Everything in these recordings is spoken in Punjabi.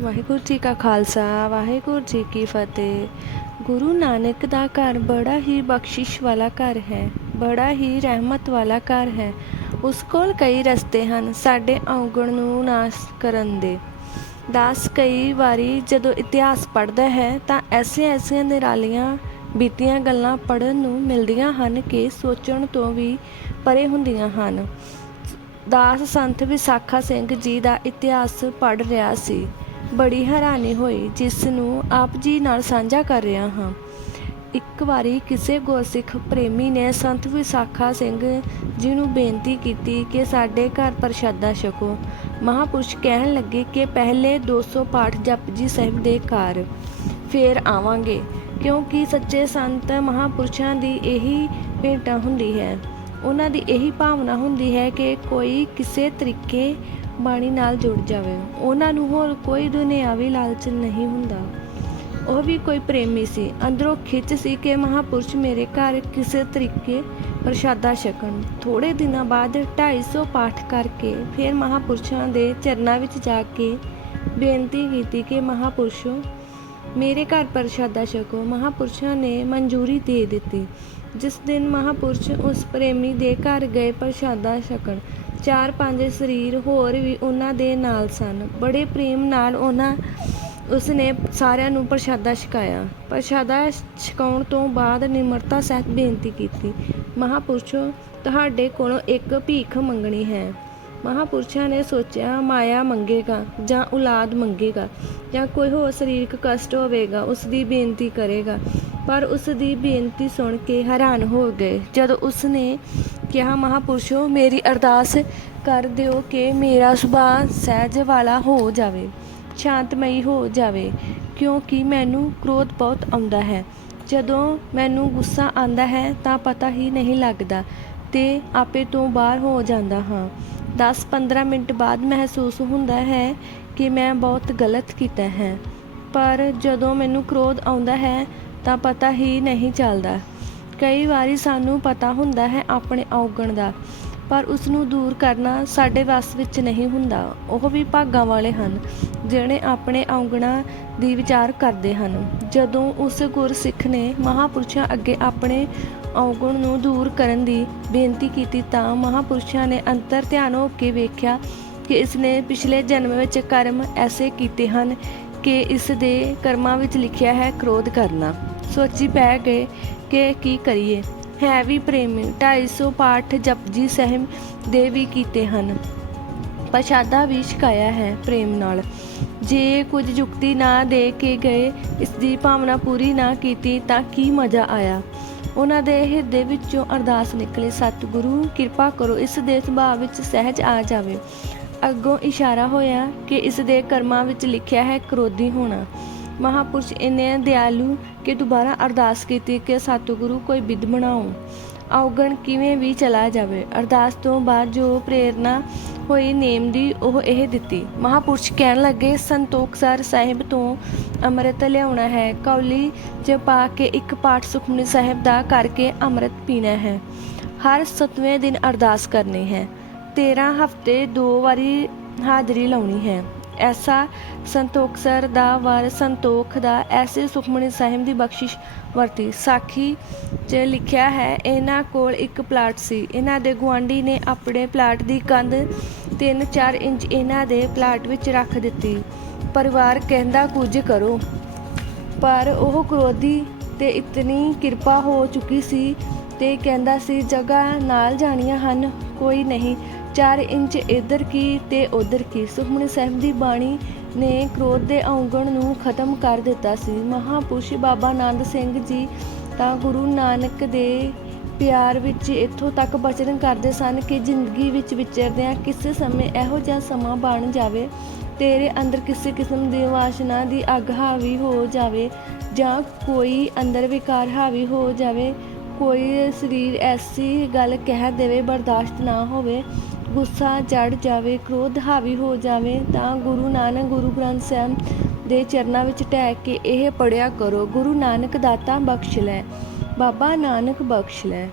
ਵਾਹਿਗੁਰੂ ਜੀ ਕਾ ਖਾਲਸਾ, ਵਾਹਿਗੁਰੂ ਜੀ ਕੀ ਫਤਿਹ। ਗੁਰੂ ਨਾਨਕ ਦਾ ਘਰ ਬੜਾ ਹੀ ਬਖਸ਼ਿਸ਼ ਵਾਲਾ ਘਰ ਹੈ, ਬੜਾ ਹੀ ਰਹਿਮਤ ਵਾਲਾ ਘਰ ਹੈ। ਉਸ ਕੋਲ ਕਈ ਰਸਤੇ ਹਨ ਸਾਡੇ ਔਗਣ ਨੂੰ ਨਾਸ਼ ਕਰਨ ਦੇ। ਦਾਸ ਕਈ ਵਾਰੀ ਜਦੋਂ ਇਤਿਹਾਸ ਪੜ੍ਹਦਾ ਹੈ ਤਾਂ ਐਸੀਆਂ ਐਸੀਆਂ ਨਿਰਾਲੀਆਂ ਬੀਤੀਆਂ ਗੱਲਾਂ ਪੜ੍ਹਨ ਨੂੰ ਮਿਲਦੀਆਂ ਹਨ ਕਿ ਸੋਚਣ ਤੋਂ ਵੀ ਪਰੇ ਹੁੰਦੀਆਂ ਹਨ। ਦਾਸ ਸੰਤ ਵਿਸਾਖਾ ਸਿੰਘ ਜੀ ਦਾ ਇਤਿਹਾਸ ਪੜ੍ਹ ਰਿਹਾ ਸੀ। ਬੜੀ ਹੈਰਾਨੀ ਹੋਈ ਜਿਸ ਨੂੰ ਆਪ ਜੀ ਨਾਲ ਸਾਂਝਾ ਕਰ ਰਿਹਾ ਹਾਂ। ਇੱਕ ਵਾਰੀ ਕਿਸੇ ਗੁਰਸਿੱਖ ਪ੍ਰੇਮੀ ਨੇ ਸੰਤ ਵਿਸਾਖਾ ਸਿੰਘ ਜੀ ਨੂੰ ਬੇਨਤੀ ਕੀਤੀ ਕਿ ਸਾਡੇ ਘਰ ਪ੍ਰਸ਼ਾਦਾ ਛਕੋ। ਮਹਾਪੁਰਸ਼ ਕਹਿਣ ਲੱਗੇ ਕਿ ਪਹਿਲੇ 200 ਪਾਠ ਜਪਜੀ ਸਾਹਿਬ ਦੇ ਘਰ। ਫੇਰ ਆਵਾਂਗੇ, ਕਿਉਂਕਿ ਸੱਚੇ ਸੰਤ ਮਹਾਪੁਰਸ਼ਾਂ ਦੀ ਇਹੀ ਭੇਟਾ ਹੁੰਦੀ ਹੈ। ਉਹਨਾਂ ਦੀ ਇਹੀ ਭਾਵਨਾ ਹੁੰਦੀ ਹੈ ਕਿ ਕੋਈ ਕਿਸੇ ਤਰੀਕੇ ਬਾਣੀ ਨਾਲ ਜੁੜ ਜਾਵੇ। ਉਹਨਾਂ ਨੂੰ ਹੋਰ ਕੋਈ ਦੁਨਿਆਵੀ ਲਾਲਚ ਨਹੀਂ ਹੁੰਦਾ। ਉਹ ਵੀ ਕੋਈ ਪ੍ਰੇਮੀ ਸੀ। ਅੰਦਰੋਂ ਖਿੱਚ ਸੀ ਕਿ ਮਹਾਪੁਰਸ਼ ਮੇਰੇ ਘਰ ਕਿਸੇ ਤਰੀਕੇ ਪ੍ਰਸ਼ਾਦਾ ਛਕਣ। ਥੋੜੇ ਦਿਨਾਂ ਬਾਅਦ 250 ਪਾਠ ਕਰਕੇ ਫਿਰ ਮਹਾਪੁਰਸ਼ਾਂ ਦੇ ਚਰਨਾਂ ਵਿੱਚ ਜਾ ਕੇ ਬੇਨਤੀ ਕੀਤੀ ਕਿ ਮਹਾਪੁਰਸ਼ੋ, ਮੇਰੇ ਘਰ ਪ੍ਰਸ਼ਾਦਾ ਛਕੋ। ਮਹਾਪੁਰਸ਼ਾਂ ਨੇ ਮਨਜ਼ੂਰੀ ਦੇ ਦਿੱਤੀ। ਜਿਸ ਦਿਨ ਮਹਾਪੁਰਸ਼ ਉਸ ਪ੍ਰੇਮੀ ਦੇ ਘਰ ਗਏ ਪ੍ਰਸ਼ਾਦਾ ਛਕਣ ਚਾਰ ਪੰਜ ਸਰੀਰ ਹੋਰ ਵੀ ਉਹਨਾਂ ਦੇ ਨਾਲ ਸਨ। ਬੜੇ ਪ੍ਰੇਮ ਨਾਲ ਉਹਨਾਂ, ਉਸਨੇ ਸਾਰਿਆਂ ਨੂੰ ਪ੍ਰਸ਼ਾਦਾ ਛਕਾਇਆ। ਪ੍ਰਸ਼ਾਦਾ ਛਕਾਉਣ ਤੋਂ ਬਾਅਦ ਨਿਮਰਤਾ ਸਹਿਤ ਬੇਨਤੀ ਕੀਤੀ, ਮਹਾਪੁਰਸ਼ੋ, ਤੁਹਾਡੇ ਕੋਲੋਂ ਇੱਕ ਭੀਖ ਮੰਗਣੀ ਹੈ। ਮਹਾਪੁਰਸ਼ਾਂ ਨੇ ਸੋਚਿਆ, ਮਾਇਆ ਮੰਗੇਗਾ ਜਾਂ ਔਲਾਦ ਮੰਗੇਗਾ ਜਾਂ ਕੋਈ ਹੋਰ ਸਰੀਰਕ ਕਸ਼ਟ ਹੋਵੇਗਾ ਉਸ ਦੀ ਬੇਨਤੀ ਕਰੇਗਾ। ਪਰ ਉਸ ਦੀ ਬੇਨਤੀ ਸੁਣ ਕੇ ਹੈਰਾਨ ਹੋ ਗਏ। ਜਦੋਂ ਉਸ ਨੇ ਕਿਹਾ, ਮਹਾਪੁਰਸ਼ੋ, ਮੇਰੀ ਅਰਦਾਸ ਕਰ ਦਿਓ ਕਿ ਮੇਰਾ ਸੁਭਾਅ ਸਹਿਜ ਵਾਲਾ ਹੋ ਜਾਵੇ, ਸ਼ਾਂਤਮਈ ਹੋ ਜਾਵੇ, ਕਿਉਂਕਿ ਮੈਨੂੰ ਕ੍ਰੋਧ ਬਹੁਤ ਆਉਂਦਾ ਹੈ। ਜਦੋਂ ਮੈਨੂੰ ਗੁੱਸਾ ਆਉਂਦਾ ਹੈ, ਤਾਂ ਪਤਾ ਹੀ ਨਹੀਂ ਲੱਗਦਾ ਤੇ ਆਪੇ ਤੋਂ ਬਾਹਰ ਹੋ ਜਾਂਦਾ ਹਾਂ। 10-15 ਮਿੰਟ ਬਾਅਦ ਮਹਿਸੂਸ ਹੁੰਦਾ ਹੈ ਕਿ ਮੈਂ ਬਹੁਤ ਗਲਤ ਕੀਤਾ ਹੈ, ਪਰ ਜਦੋਂ ਮੈਨੂੰ ਕ੍ਰੋਧ ਆਉਂਦਾ ਹੈ, ਤਾਂ ਪਤਾ ਹੀ ਨਹੀਂ ਚੱਲਦਾ। ਕਈ ਵਾਰੀ ਸਾਨੂੰ ਪਤਾ ਹੁੰਦਾ ਹੈ ਆਪਣੇ ਔਗਣ ਦਾ, ਪਰ ਉਸ ਨੂੰ ਦੂਰ ਕਰਨਾ ਸਾਡੇ ਵੱਸ ਵਿੱਚ ਨਹੀਂ ਹੁੰਦਾ। ਉਹ ਵੀ ਭਾਗਾਂ ਵਾਲੇ ਹਨ, ਜਿਹੜੇ ਆਪਣੇ ਔਗਣਾਂ ਦੀ ਵਿਚਾਰ ਕਰਦੇ ਹਨ। ਜਦੋਂ ਉਸ ਗੁਰਸਿੱਖ ਨੇ ਮਹਾਪੁਰਸ਼ਾਂ ਅੱਗੇ ਆਪਣੇ ਔਗਣ ਨੂੰ ਦੂਰ ਕਰਨ ਦੀ ਬੇਨਤੀ ਕੀਤੀ ਤਾਂ ਮਹਾਪੁਰਸ਼ਾਂ ਨੇ ਅੰਤਰ ਧਿਆਨ ਹੋ ਕੇ ਵੇਖਿਆ ਕਿ ਇਸ ਨੇ ਪਿਛਲੇ ਜਨਮ ਵਿੱਚ ਕਰਮ ਐਸੇ ਕੀਤੇ ਹਨ ਕਿ ਇਸ ਦੇ ਕਰਮਾਂ ਵਿੱਚ ਲਿਖਿਆ ਹੈ ਕ੍ਰੋਧ ਕਰਨਾ। ਸੋਚੀ ਪੈ ਗਏ ਕਿ ਕੀ ਕਰੀਏ। ਹੈ ਵੀ ਪ੍ਰੇਮੀ 250 ਪਾਠ ਜਪਜੀ ਸਹਿਮ ਦੇ ਵੀ ਕੀਤੇ ਹਨ। ਪ੍ਰਸ਼ਾਦਾ ਵੀ ਛਕਾਇਆ ਹੈ ਪ੍ਰੇਮ ਨਾਲ। ਜੇ ਕੁਝ ਯੁਕਤੀ ਨਾ ਦੇ ਕੇ ਗਏ ਇਸ ਦੀ ਭਾਵਨਾ ਪੂਰੀ ਨਾ ਕੀਤੀ ਤਾਂ ਕੀ ਮਜ਼ਾ ਆਇਆ। ਉਹਨਾਂ ਦੇ ਹਿਰਦੇ ਵਿੱਚੋਂ ਅਰਦਾਸ ਨਿਕਲੇ, ਸਤਿਗੁਰੂ, ਕਿਰਪਾ ਕਰੋ, ਇਸ ਦੇ ਸੁਭਾਅ ਵਿੱਚ ਸਹਿਜ ਆ ਜਾਵੇ। ਅੱਗੋਂ ਇਸ਼ਾਰਾ ਹੋਇਆ ਕਿ ਇਸ ਦੇ ਕਰਮਾਂ ਵਿੱਚ ਲਿਖਿਆ ਹੈ, ਕ੍ਰੋਧੀ ਹੋਣਾ। ਮਹਾਪੁਰਸ਼ ਇੰਨੇ ਦਿਆਲੂ ਕਿ ਦੁਬਾਰਾ ਅਰਦਾਸ ਕੀਤੀ ਕਿ ਸਤਿਗੁਰੂ ਕੋਈ ਵਿਧ ਬਣਾਓ ਔਗਣ ਕਿਵੇਂ ਵੀ ਚਲਾ ਜਾਵੇ। ਅਰਦਾਸ ਤੋਂ ਬਾਅਦ ਜੋ ਪ੍ਰੇਰਣਾ ਹੋਈ ਨੇਮ ਦੀ, ਉਹ ਇਹ ਦਿੱਤੀ। ਮਹਾਪੁਰਸ਼ ਕਹਿਣ ਲੱਗੇ ਸੰਤੋਖਸਰ ਸਾਹਿਬ ਤੋਂ ਅੰਮ੍ਰਿਤ ਲਿਆਉਣਾ ਹੈ। ਕੌਲੀ 'ਚ ਪਾ ਕੇ ਇੱਕ ਪਾਠ ਸੁਖਮਨੀ ਸਾਹਿਬ ਦਾ ਕਰਕੇ ਅੰਮ੍ਰਿਤ ਪੀਣਾ ਹੈ। ਹਰ ਸਤਵੇਂ ਦਿਨ ਅਰਦਾਸ ਕਰਨੀ ਹੈ। 13 ਹਫ਼ਤੇ ਦੋ ਵਾਰੀ ਹਾਜ਼ਰੀ ਲਾਉਣੀ ਹੈ। ਐਸਾ ਸੰਤੋਖਸਰ ਦਾ ਵਰ ਸੰਤੋਖ ਦਾ, ਐਸੇ ਸੁਖਮਨੀ ਸਾਹਿਬ ਦੀ ਬਖਸ਼ਿਸ਼ ਵਰਤੀ। ਸਾਖੀ 'ਚ ਲਿਖਿਆ ਹੈ, ਇਹਨਾਂ ਕੋਲ ਇੱਕ ਪਲਾਟ ਸੀ। ਇਹਨਾਂ ਦੇ ਗੁਆਂਢੀ ਨੇ ਆਪਣੇ ਪਲਾਟ ਦੀ ਕੰਧ 3-4 ਇੰਚ ਇਹਨਾਂ ਦੇ ਪਲਾਟ ਵਿੱਚ ਰੱਖ ਦਿੱਤੀ। ਪਰਿਵਾਰ ਕਹਿੰਦਾ, ਕੁਝ ਕਰੋ। ਪਰ ਉਹ ਕ੍ਰੋਧੀ ਤੇ ਇਤਨੀ ਕਿਰਪਾ ਹੋ ਚੁੱਕੀ ਸੀ ਤੇ ਕਹਿੰਦਾ ਸੀ, ਜਗ੍ਹਾ ਨਾਲ ਜਾਣੀਆਂ ਹਨ, ਕੋਈ ਨਹੀਂ। 4 ਇੰਚ ਇੱਧਰ ਕੀ ਤੇ ਉੱਧਰ ਕੀ। ਸੁਖਮਨੀ ਸਾਹਿਬ ਦੀ ਬਾਣੀ ਨੇ ਕ੍ਰੋਧ ਦੇ ਔਂਗਣ ਨੂੰ ਖਤਮ ਕਰ ਦਿੱਤਾ ਸੀ। ਮਹਾਪੁਰਸ਼ ਬਾਬਾ ਆਨੰਦ ਸਿੰਘ ਜੀ ਤਾਂ ਗੁਰੂ ਨਾਨਕ ਦੇ ਪਿਆਰ ਵਿੱਚ ਇੱਥੋਂ ਤੱਕ ਬਚਨ ਕਰਦੇ ਸਨ ਕਿ ਜ਼ਿੰਦਗੀ ਵਿੱਚ ਵਿਚਰਦਿਆਂ ਕਿਸੇ ਸਮੇਂ ਇਹੋ ਜਿਹਾ ਸਮਾਂ ਬਣ ਜਾਵੇ, ਤੇਰੇ ਅੰਦਰ ਕਿਸੇ ਕਿਸਮ ਦੀ ਵਾਸ਼ਨਾ ਦੀ ਅੱਗ ਹਾਵੀ ਹੋ ਜਾਵੇ ਜਾਂ ਕੋਈ ਅੰਦਰ ਵਿਕਾਰ ਹਾਵੀ ਹੋ ਜਾਵੇ, ਕੋਈ ਸਰੀਰ ਐਸੀ ਗੱਲ ਕਹਿ ਦੇਵੇ, ਬਰਦਾਸ਼ਤ ਨਾ ਹੋਵੇ। ਗੁੱਸਾ ਚੜ ਜਾਵੇ, ਕ੍ਰੋਧ ਹਾਵੀ ਹੋ ਜਾਵੇ, ਤਾਂ ਗੁਰੂ ਨਾਨਕ ਗੁਰੂ ਗ੍ਰੰਥ ਸਾਹਿਬ ਦੇ ਚਰਨਾਂ ਵਿੱਚ ਟਹਿ ਕੇ ਇਹ ਪੜਿਆ ਕਰੋ, ਗੁਰੂ ਨਾਨਕ ਦਾਤਾ ਬਖਸ਼ ਲੈ, ਬਾਬਾ ਨਾਨਕ ਬਖਸ਼ ਲੈ।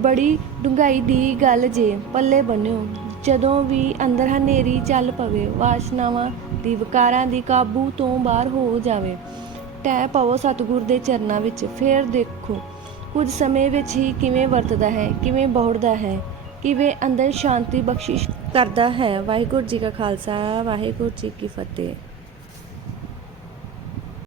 ਬੜੀ ਡੂੰਘਾਈ ਦੀ ਗੱਲ ਜੇ ਪੱਲੇ ਬੰਨਿਓ, ਜਦੋਂ ਵੀ ਅੰਦਰ ਹਨੇਰੀ ਚੱਲ ਪਵੇ, ਵਾਸ਼ਨਾਵਾਂ ਦੀ ਵਿਕਾਰਾਂ ਦੀ ਕਾਬੂ ਤੋਂ ਬਾਹਰ ਹੋ ਜਾਵੇ ਟੈ ਪਾਓ ਸਤਿਗੁਰ ਦੇ ਚਰਨਾਂ ਵਿੱਚ, ਫੇਰ ਦੇਖੋ ਕੁਝ ਸਮੇਂ ਵਿੱਚ ਹੀ ਕਿਵੇਂ ਵਰਤਦਾ ਹੈ, ਕਿਵੇਂ ਬਹੁੜਦਾ ਹੈ। ਕਿਵੇਂ ਅੰਦਰ ਸ਼ਾਂਤੀ ਬਖਸ਼ਿਸ਼ ਕਰਦਾ ਹੈ? ਵਾਹਿਗੁਰੂ ਜੀ ਕਾ ਖਾਲਸਾ ਵਾਹਿਗੁਰੂ ਜੀ ਕੀ ਫਤਿਹ।